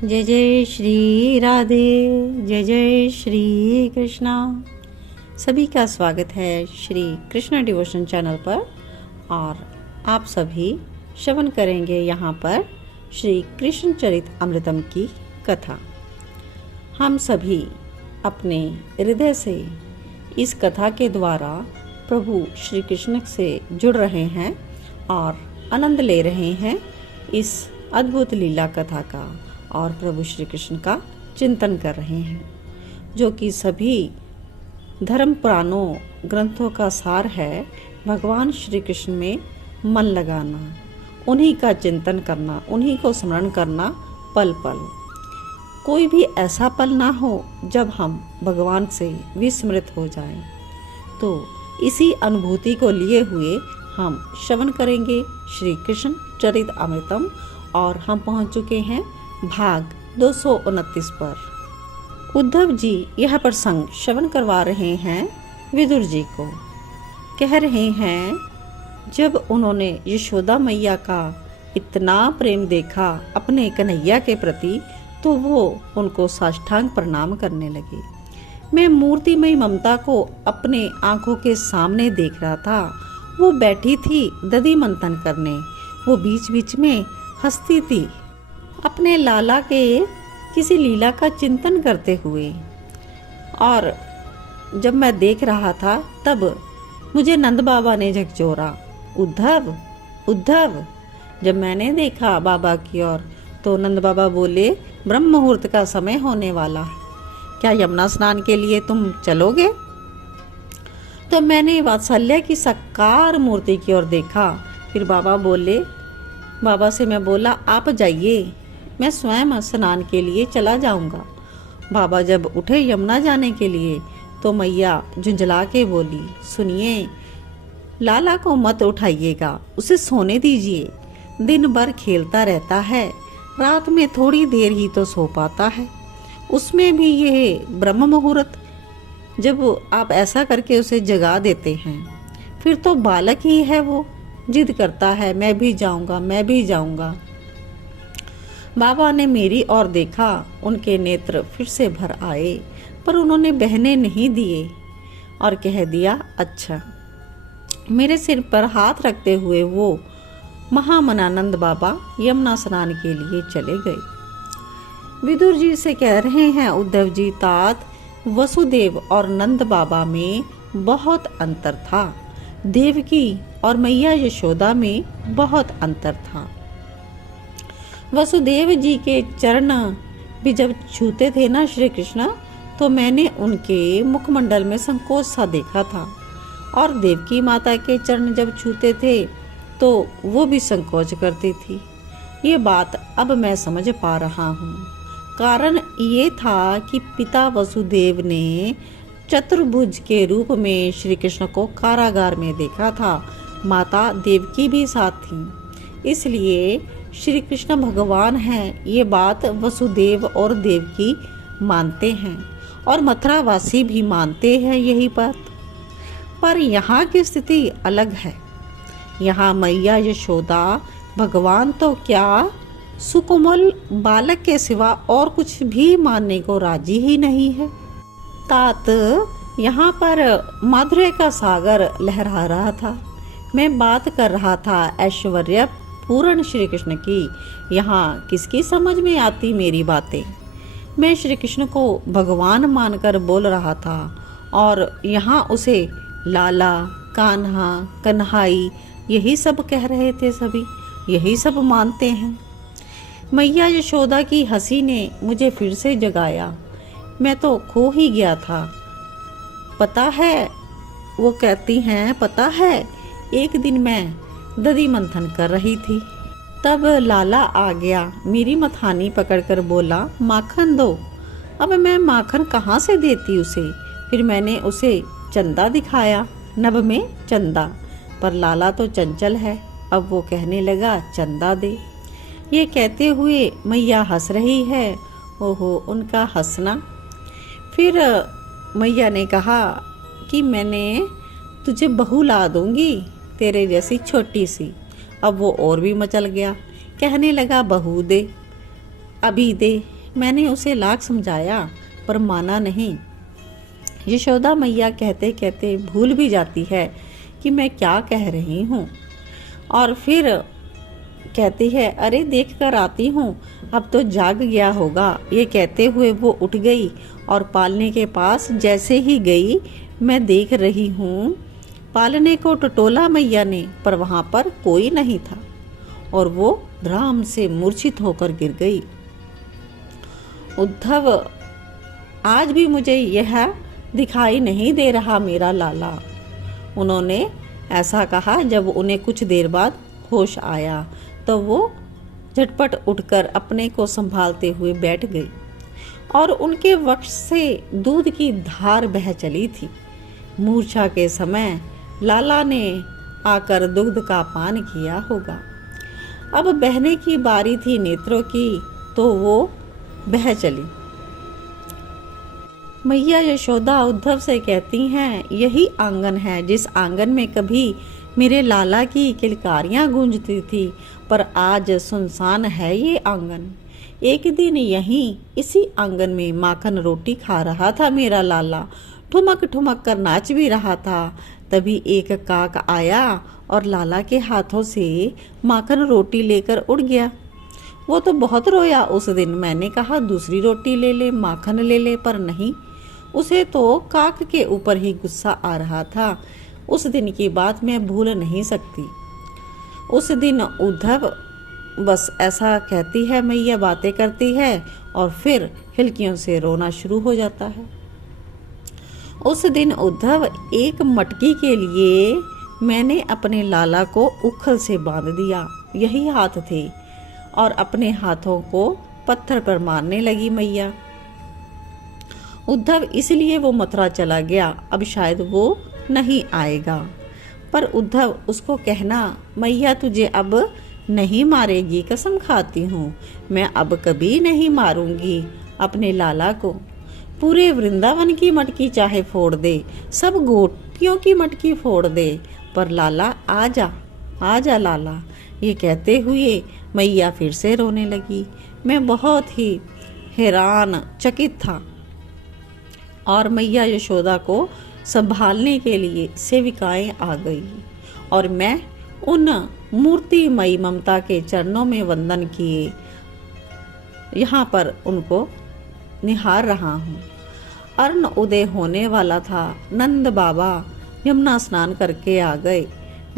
जय जय श्री राधे, जय जय श्री कृष्णा। सभी का स्वागत है श्री कृष्णा डिवोशन चैनल पर। और आप सभी श्रवण करेंगे यहाँ पर श्री कृष्ण चरित अमृतम की कथा। हम सभी अपने हृदय से इस कथा के द्वारा प्रभु श्री कृष्ण से जुड़ रहे हैं और आनंद ले रहे हैं इस अद्भुत लीला कथा का, और प्रभु श्री कृष्ण का चिंतन कर रहे हैं, जो कि सभी धर्म पुराणों ग्रंथों का सार है। भगवान श्री कृष्ण में मन लगाना, उन्हीं का चिंतन करना, उन्हीं को स्मरण करना पल पल। कोई भी ऐसा पल ना हो जब हम भगवान से विस्मृत हो जाएं। तो इसी अनुभूति को लिए हुए हम श्रवण करेंगे श्री कृष्ण चरित अमृतम, और हम पहुंच चुके हैं भाग 229 पर। उद्धव जी यह प्रसंग श्रवण करवा रहे हैं विदुर जी को। कह रहे हैं, जब उन्होंने यशोदा मैया का इतना प्रेम देखा अपने कन्हैया के प्रति, तो वो उनको साष्टांग प्रणाम करने लगे। मैं मूर्तिमय ममता को अपने आंखों के सामने देख रहा था। वो बैठी थी दधि मंथन करने, वो बीच बीच में हंसती थी, अपने लाला के किसी लीला का चिंतन करते हुए। और जब मैं देख रहा था तब मुझे नंद बाबा ने झकझोरा, उद्धव उद्धव। जब मैंने देखा बाबा की ओर तो नंद बाबा बोले, ब्रह्म मुहूर्त का समय होने वाला है, क्या यमुना स्नान के लिए तुम चलोगे? तो मैंने वात्सल्य की साकार मूर्ति की ओर देखा। फिर बाबा से मैं बोला, आप जाइए, मैं स्वयं स्नान के लिए चला जाऊंगा। बाबा जब उठे यमुना जाने के लिए तो मैया झुंझला के बोली, सुनिए, लाला को मत उठाइएगा, उसे सोने दीजिए। दिन भर खेलता रहता है, रात में थोड़ी देर ही तो सो पाता है, उसमें भी ये ब्रह्म मुहूर्त। जब आप ऐसा करके उसे जगा देते हैं, फिर तो बालक ही है, वो जिद करता है, मैं भी जाऊंगा, मैं भी जाऊंगा। बाबा ने मेरी ओर देखा, उनके नेत्र फिर से भर आए, पर उन्होंने बहने नहीं दिए और कह दिया, अच्छा। मेरे सिर पर हाथ रखते हुए वो महामनानंद बाबा यमुना स्नान के लिए चले गए। विदुर जी से कह रहे हैं, उद्धव जी, तात वसुदेव और नंद बाबा में बहुत अंतर था, देवकी और मैया यशोदा में बहुत अंतर था। वसुदेव जी के चरण भी जब छूते थे ना श्री कृष्ण, तो मैंने उनके मुखमंडल में संकोच सा देखा था, और देवकी माता के चरण जब छूते थे तो वो भी संकोच करती थी। ये बात अब मैं समझ पा रहा हूँ। कारण ये था कि पिता वसुदेव ने चतुर्भुज के रूप में श्री कृष्ण को कारागार में देखा था, माता देवकी भी साथ थी, इसलिए श्री कृष्ण भगवान हैं, ये बात वसुदेव और देवकी मानते हैं, और मथुरावासी भी मानते हैं यही बात। पर यहाँ की स्थिति अलग है। यहाँ मैया यशोदा भगवान तो क्या, सुकोमल बालक के सिवा और कुछ भी मानने को राजी ही नहीं है। तात यहाँ पर माधुर्य का सागर लहरा रहा था। मैं बात कर रहा था ऐश्वर्य पूर्ण श्री कृष्ण की। यहाँ किसकी समझ में आती मेरी बातें? मैं श्री कृष्ण को भगवान मानकर बोल रहा था, और यहाँ उसे लाला, कान्हा, कन्हाई यही सब कह रहे थे। सभी यही सब मानते हैं। मैया यशोदा की हंसी ने मुझे फिर से जगाया। मैं तो खो ही गया था। पता है, वो कहती हैं, पता है, एक दिन मैं दधि मंथन कर रही थी, तब लाला आ गया, मेरी मथानी पकड़कर बोला, माखन दो। अब मैं माखन कहाँ से देती उसे? फिर मैंने उसे चंदा दिखाया, नभ में चंदा, पर लाला तो चंचल है। अब वो कहने लगा, चंदा दे। ये कहते हुए मैया हंस रही है। ओहो, उनका हंसना। फिर मैया ने कहा कि मैंने तुझे बहू ला दूंगी, तेरे जैसी छोटी सी। अब वो और भी मचल गया, कहने लगा, बहू दे। अभी दे। मैंने उसे लाख समझाया पर माना नहीं। यशोदा मैया कहते कहते भूल भी जाती है कि मैं क्या कह रही हूँ, और फिर कहती है, अरे देख कर आती हूँ, अब तो जाग गया होगा। ये कहते हुए वो उठ गई और पालने के पास जैसे ही गई, मैं देख रही हूँ पालने को टटोला मैया ने, पर वहाँ पर कोई नहीं था और वो धड़ाम से मूर्छित होकर गिर गई। उद्धव, आज भी मुझे यह दिखाई नहीं दे रहा मेरा लाला। उन्होंने ऐसा कहा। जब उन्हें कुछ देर बाद होश आया तो वो झटपट उठकर अपने को संभालते हुए बैठ गई और उनके वक्ष से दूध की धार बह चली थी। मूर्छा के समय लाला ने आकर दुग्ध का पान किया होगा। अब बहने की बारी थी नेत्रों की, तो वो बह चली। मैया यशोदा उद्धव से कहती हैं, यही आंगन है जिस आंगन में कभी मेरे लाला की किलकारियां गूंजती थी, पर आज सुनसान है ये आंगन। एक दिन यहीं इसी आंगन में माखन रोटी खा रहा था मेरा लाला, ठुमक ठुमक कर नाच भी रहा था। तभी एक काक आया और लाला के हाथों से माखन रोटी लेकर उड़ गया। वो तो बहुत रोया उस दिन। मैंने कहा दूसरी रोटी ले ले, माखन ले ले, पर नहीं, उसे तो काक के ऊपर ही गुस्सा आ रहा था। उस दिन की बात मैं भूल नहीं सकती। उस दिन उद्धव बस ऐसा कहती है, मैया बातें करती है और फिर हिलकियों से रोना शुरू हो जाता है। उस दिन उद्धव एक मटकी के लिए मैंने अपने लाला को उखल से बांध दिया। यही हाथ थे और अपने हाथों को पत्थर पर मारने लगी मैया। उद्धव इसलिए वो मथुरा चला गया, अब शायद वो नहीं आएगा। पर उद्धव उसको कहना, मैया तुझे अब नहीं मारेगी, कसम खाती हूँ, मैं अब कभी नहीं मारूंगी अपने लाला को। पूरे वृंदावन की मटकी चाहे फोड़ दे, सब गोपियों की मटकी फोड़ दे, पर लाला आ जा लाला। ये कहते हुए मैया फिर से रोने लगी। मैं बहुत ही हैरान चकित था और मैया यशोदा को संभालने के लिए सेविकाएं आ गई और मैं उन मूर्तिमयी ममता के चरणों में वंदन किए यहाँ पर उनको निहार रहा हूँ। अर्ण उदय होने वाला था। नंद बाबा यमुना स्नान करके आ गए।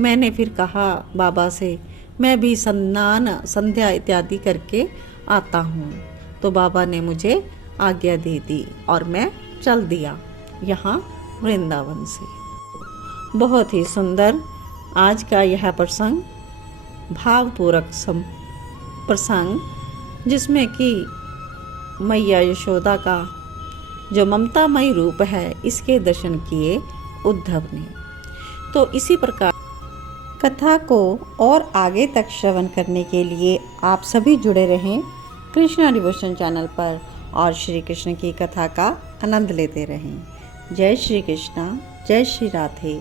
मैंने फिर कहा बाबा से, मैं भी स्नान संध्या इत्यादि करके आता हूँ। तो बाबा ने मुझे आज्ञा दे दी और मैं चल दिया यहाँ वृंदावन से। बहुत ही सुंदर आज का यह प्रसंग, भावपूर्वक प्रसंग, जिसमें कि मैया यशोदा का जो ममतामयी रूप है, इसके दर्शन किए उद्धव ने। तो इसी प्रकार कथा को और आगे तक श्रवण करने के लिए आप सभी जुड़े रहें कृष्णा डिवोशन चैनल पर और श्री कृष्ण की कथा का आनंद लेते रहें। जय श्री कृष्णा, जय श्री राधे।